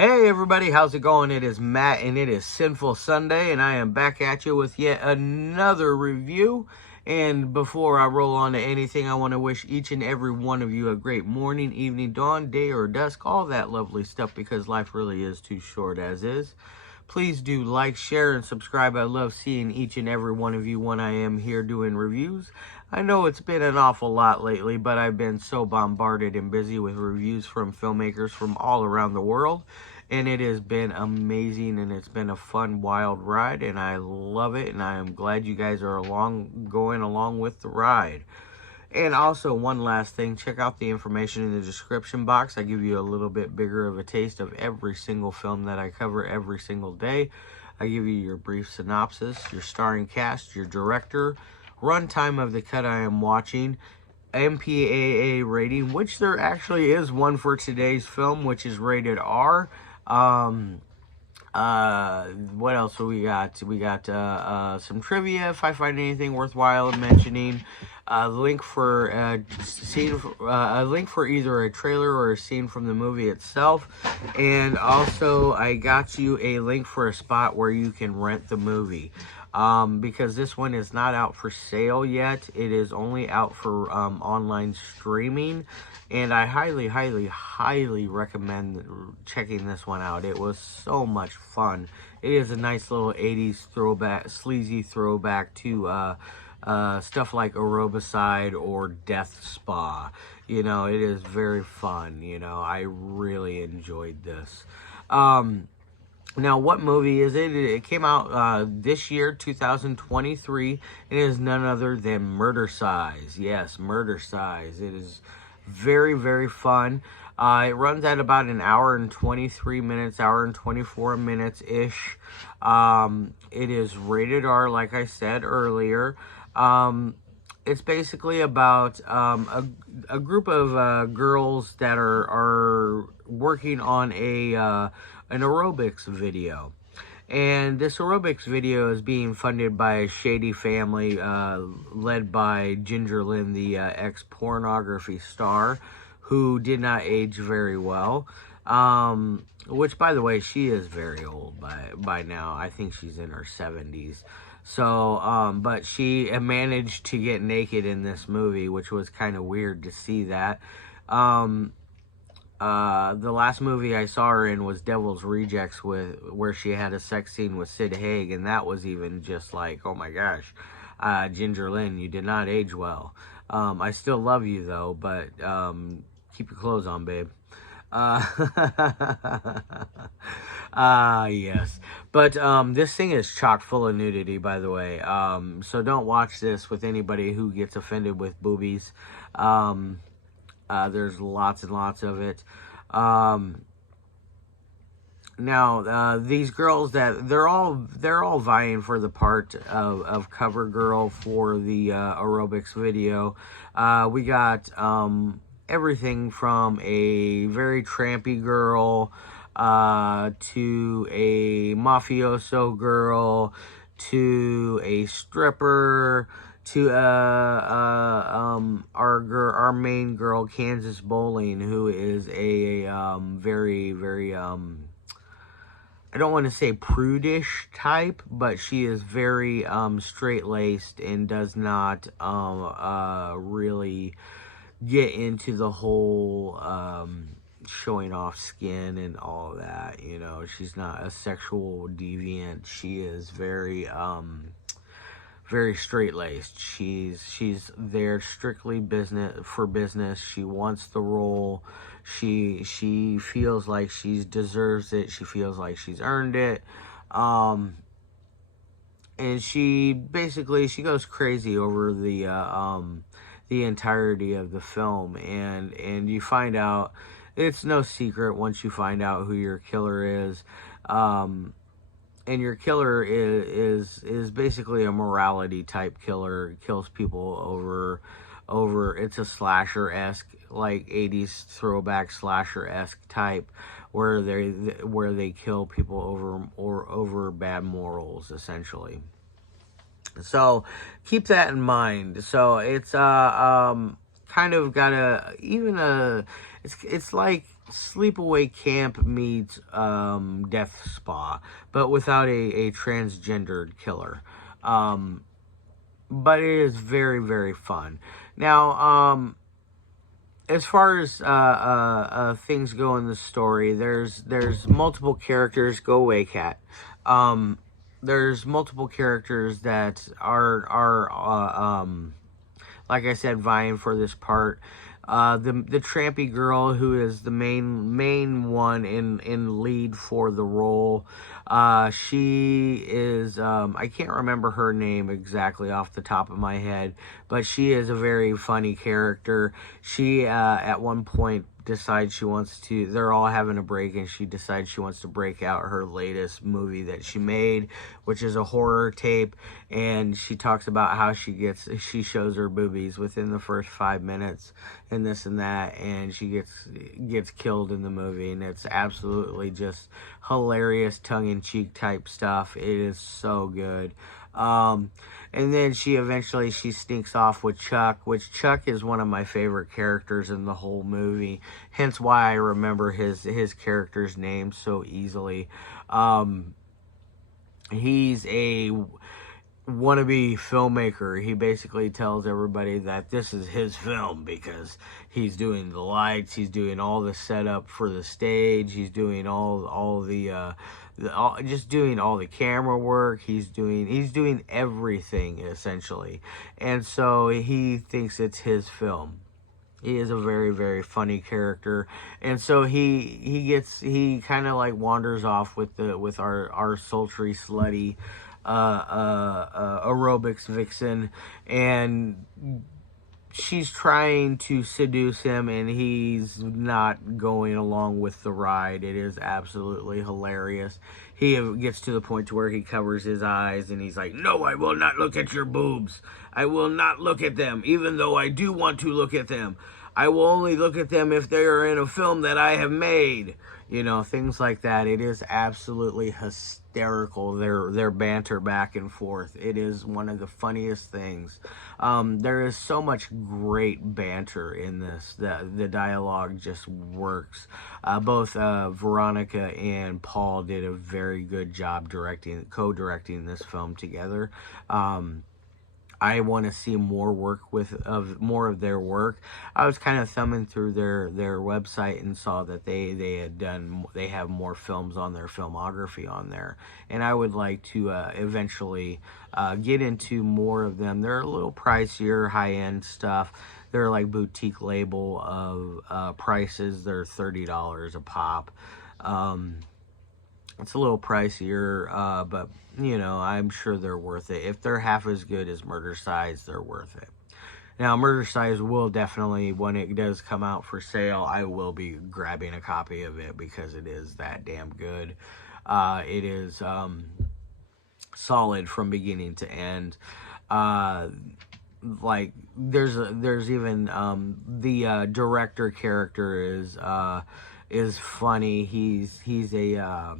Hey everybody, how's it going? It is Matt and it is Sinful Sunday and I am back at you with yet another review. And before I roll on to anything, I want to wish each and every one of you a great morning, evening, dawn, day, or dusk, all that lovely stuff, because life really is too short as is. Please do like, share, and subscribe. I love seeing each and every one of you when I am here doing reviews. I know it's been an awful lot lately, but I've been so bombarded and busy with reviews from filmmakers from all around the world. And it has been amazing, and it's been a fun, wild ride, and I love it, and I am glad you guys are going along with the ride. And also, one last thing, check out the information in the description box. I give you a little bit bigger of a taste of every single film that I cover every single day. I give you your brief synopsis, your starring cast, your director, runtime of the cut I am watching, MPAA rating, which there actually is one for today's film, which is rated R. What else do we got? We got some trivia if I find anything worthwhile mentioning. A link for a link for either a trailer or a scene from the movie itself, and also I got you a link for a spot where you can rent the movie. Because this one is not out for sale yet. It is only out for online streaming, and I highly, highly, highly recommend checking this one out. It was so much fun. It is a nice little 80s throwback, sleazy throwback to stuff like Aerobicide or Death Spa. You know, it is very fun. You know, I really enjoyed this. Now, what movie is it? It came out this year, 2023. It is none other than Murdercise. Yes, Murdercise. It is very, very fun. It runs at about an hour and 23 minutes, hour and 24 minutes-ish. It is rated R, like I said earlier. It's basically about a group of girls that are working on an aerobics video. And this aerobics video is being funded by a shady family led by Lynn, the ex-pornography star, who did not age very well. Which, by the way, she is very old by now. I think she's in her 70s. So, but she managed to get naked in this movie, which was kind of weird to see that. The last movie I saw her in was Devil's Rejects, where she had a sex scene with Sid Haig, and that was even just like, oh my gosh, Ginger Lynn, you did not age well. I still love you though, but keep your clothes on, babe. Yes. But this thing is chock full of nudity, by the way. So don't watch this with anybody who gets offended with boobies. There's lots and lots of it. Now, these girls they're all vying for the part of cover girl for the aerobics video. We got everything from a very trampy girl to a mafioso girl to a stripper to our main girl, Kansas Bowling, who is a very, very I don't want to say prudish type, but she is very straight-laced and does not really get into the whole showing off skin and all that. You know, she's not a sexual deviant. She is very very straight-laced. She's there strictly for business. She wants the role. She feels like she deserves it. She feels like she's earned it. And she basically goes crazy over the entirety of the film, and you find out, it's no secret once you find out who your killer is. And your killer is basically a morality type killer. Kills people over it's a slasher-esque, like 80s throwback slasher-esque type, where they kill people over bad morals, essentially. So keep that in mind. So it's kind of got it's like sleepaway camp meets death spa, but without a transgendered killer. But it is very, very fun. Now, as far as things go in the story, there's multiple characters. Go away, cat. There's multiple characters that are like I said, vying for this part. The trampy girl who is the main one in lead for the role. She is I can't remember her name exactly off the top of my head, but she is a very funny character. She at one point decides she wants to, they're all having a break, and she decides she wants to break out her latest movie that she made, which is a horror tape, and she talks about how she shows her boobies within the first 5 minutes and this and that, and she gets killed in the movie, and it's absolutely just hilarious tongue-in-cheek type stuff. It is so good. And then she eventually sneaks off with Chuck, which Chuck is one of my favorite characters in the whole movie. Hence why I remember his character's name so easily. He's a wannabe filmmaker. He basically tells everybody that this is his film because he's doing the lights, he's doing all the setup for the stage, he's doing all the just doing all the camera work. He's doing everything essentially, and so he thinks it's his film. He is a very, very funny character, and so he kind of like wanders off with our sultry, slutty aerobics vixen, and she's trying to seduce him, and he's not going along with the ride. It is absolutely hilarious. He gets to the point to where he covers his eyes, and he's like, "No, I will not look at your boobs. I will not look at them, even though I do want to look at them. I will only look at them if they are in a film that I have made." You know, things like that. It is absolutely hysterical, their banter back and forth. It is one of the funniest things. There is so much great banter in this. The dialogue just works. Both Veronica and Paul did a very good job co-directing this film together. I want to see more more of their work. I was kind of thumbing through their website and saw that they have more films on their filmography on there, and I would like to eventually get into more of them. They're a little pricier, high end stuff. They're like boutique label of prices. They're $30 a pop. It's a little pricier, but you know, I'm sure they're worth it. If they're half as good as Murdercise, they're worth it. Now, Murdercise will definitely, when it does come out for sale, I will be grabbing a copy of it because it is that damn good. It is solid from beginning to end. Like there's even the director character is funny. He's a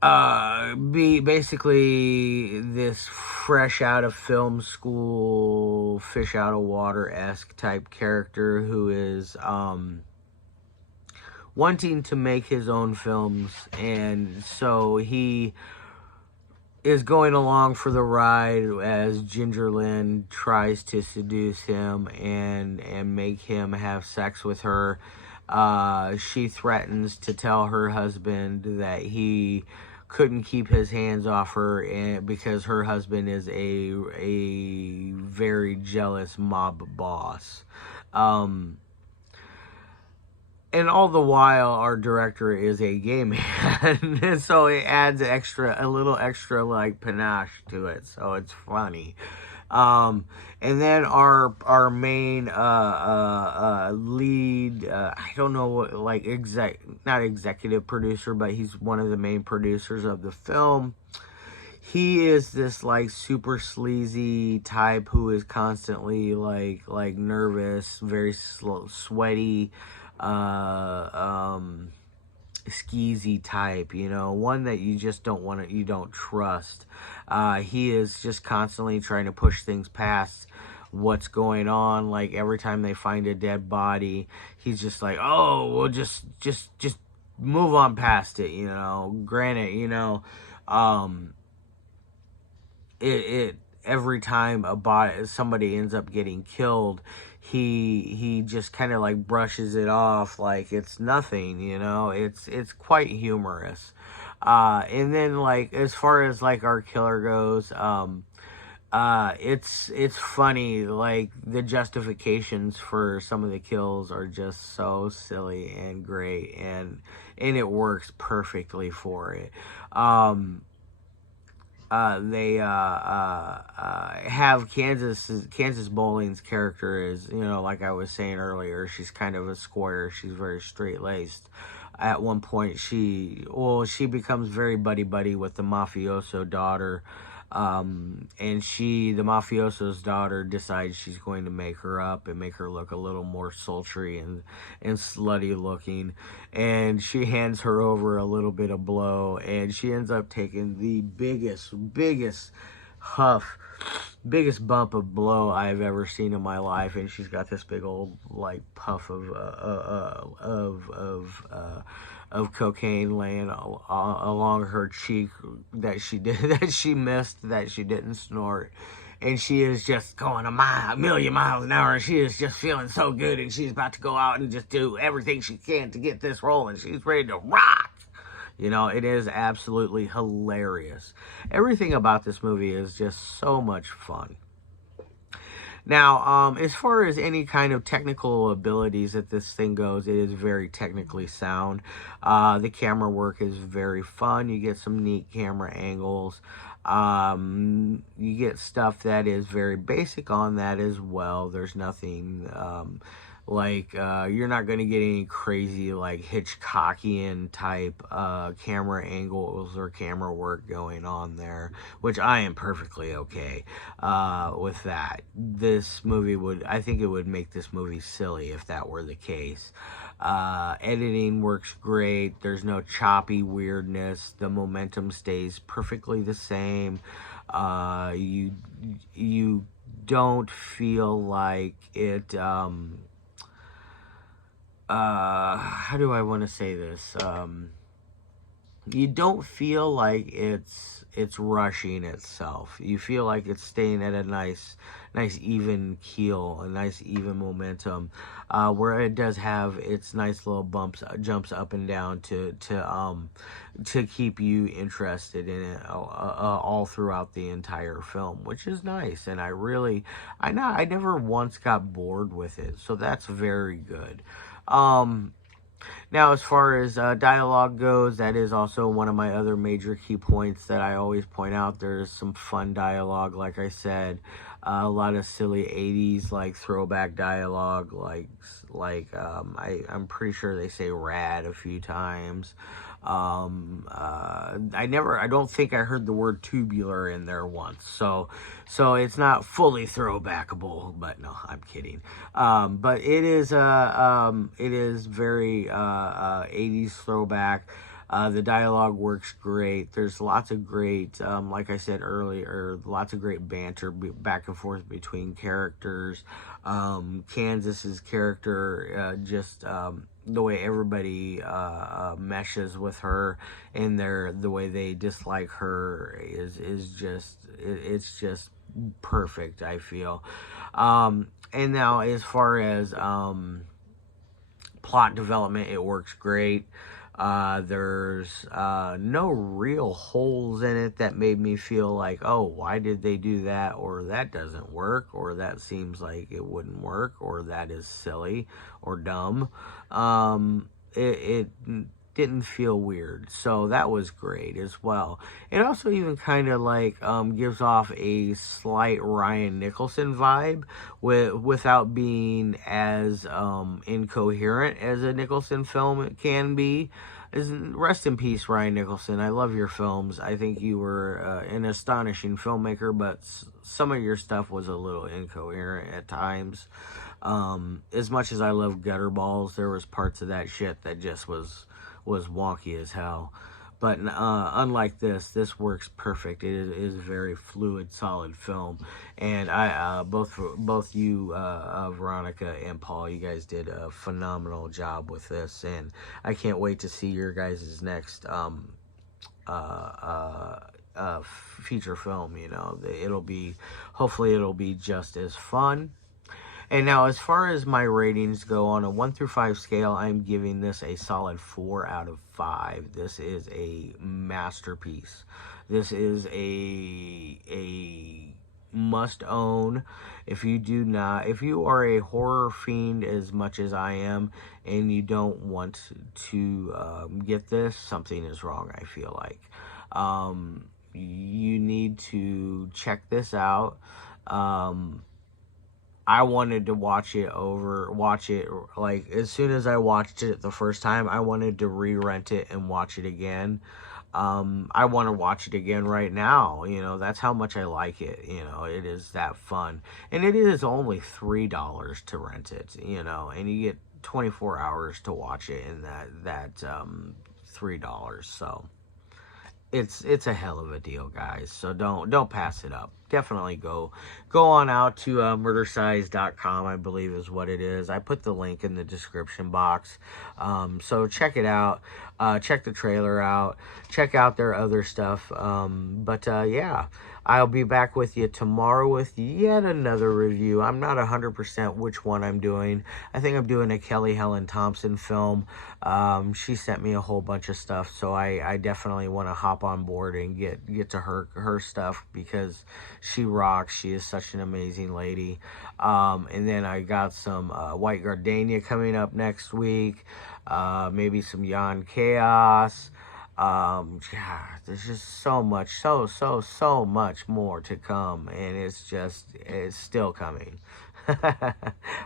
basically this fresh out of film school, fish out of water-esque type character who is wanting to make his own films, and so he is going along for the ride as Ginger Lynn tries to seduce him and make him have sex with her. She threatens to tell her husband that he couldn't keep his hands off her because her husband is a very jealous mob boss. And all the while, our director is a gay man, and so it adds a little extra like panache to it. So it's funny. And then our main lead, I don't know what, like not executive producer, but he's one of the main producers of the film. He is this like super sleazy type who is constantly like nervous, very sweaty, skeezy type, you know, one that you just you don't trust. He is just constantly trying to push things past what's going on. Like, every time they find a dead body, he's just like, oh, we'll just move on past it, Granted, it every time somebody ends up getting killed, he just kind of like brushes it off like it's nothing. It's quite humorous. And then, like, as far as like our killer goes, it's funny. Like, the justifications for some of the kills are just so silly and great, and it works perfectly for it. They have Kansas Bowling's character is, like I was saying earlier, she's kind of a square. She's very straight laced. At one point, she becomes very buddy with the mafioso daughter. And the mafioso's daughter, decides she's going to make her up and make her look a little more sultry and slutty looking. And she hands her over a little bit of blow, and she ends up taking the biggest bump of blow I've ever seen in my life. And she's got this big old like puff of cocaine laying along her cheek that she missed, that she didn't snort. And she is just going a million miles an hour, and she is just feeling so good, and she's about to go out and just do everything she can to get this rolling. She's ready to rock. It is absolutely hilarious. Everything about this movie is just so much fun. Now, as far as any kind of technical abilities that this thing goes, it is very technically sound. The camera work is very fun. You get some neat camera angles. You get stuff that is very basic on that as well. There's nothing you're not going to get any crazy like Hitchcockian type camera angles or camera work going on there, which I am perfectly okay with that. I think it would make this movie silly if that were the case. Editing works great. There's no choppy weirdness. The momentum stays perfectly the same. You don't feel like it. How do I want to say this? You don't feel like it's rushing itself. You feel like it's staying at a nice even keel, a nice even momentum, where it does have its nice little jumps up and down to keep you interested in it all throughout the entire film, which is nice. And I never once got bored with it, so that's very good. Now, as far as dialogue goes, that is also one of my other major key points that I always point out. There's some fun dialogue, like I said, a lot of silly 80s like throwback dialogue, I'm pretty sure they say "rad" a few times. I don't think I heard the word tubular in there once, so it's not fully throwbackable, but no, I'm kidding. But it is very 80s throwback. The dialogue works great. There's lots of great, like I said earlier, lots of great banter back and forth between characters. Kansas's character, the way everybody meshes with her, and the way they dislike her is just perfect, I feel. And now, as far as plot development, it works great. There's no real holes in it that made me feel like, oh, why did they do that, or that doesn't work, or that seems like it wouldn't work, or that is silly or dumb. It didn't feel weird, so that was great as well. It also even kind of like gives off a slight Ryan Nicholson vibe without being as incoherent as a Nicholson film can be. Rest in peace, Ryan Nicholson. I love your films. I think you were an astonishing filmmaker, but some of your stuff was a little incoherent at times. As much as I love Gutterballs, there was parts of that shit that just was wonky as hell. But unlike this works perfect. It is a very fluid, solid film, and I both you, Veronica and Paul, you guys did a phenomenal job with this, and I can't wait to see your guys' next feature film. You know, hopefully it'll be just as fun. And now, as far as my ratings go, on a 1 through 5 scale, I'm giving this a solid 4 out of 5. This is a masterpiece. This is a must own. If you are a horror fiend as much as I am, and you don't want to get this, something is wrong, I feel like. You need to check this out. I wanted to watch it like as soon as I watched it the first time. I wanted to re-rent it and watch it again. I want to watch it again right now. You know, that's how much I like it. You know, it is that fun, and it is only $3 to rent it. You know, and you get 24 hours to watch it in that $3. So it's a hell of a deal, guys. So don't pass it up. Definitely go on out to murdercise.com, I believe is what it is. I put the link in the description box. So check it out. Check the trailer out. Check out their other stuff. Yeah, I'll be back with you tomorrow with yet another review. I'm not 100% which one I'm doing. I think I'm doing a Kelly Helen Thompson film. She sent me a whole bunch of stuff, so I definitely want to hop on board and get to her stuff, because she rocks. She is such an amazing lady. And then I got some White Gardenia coming up next week. Maybe some Yon Chaos. Yeah, there's just so much, so much more to come, and it's still coming.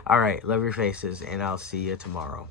All right, love your faces, and I'll see you tomorrow.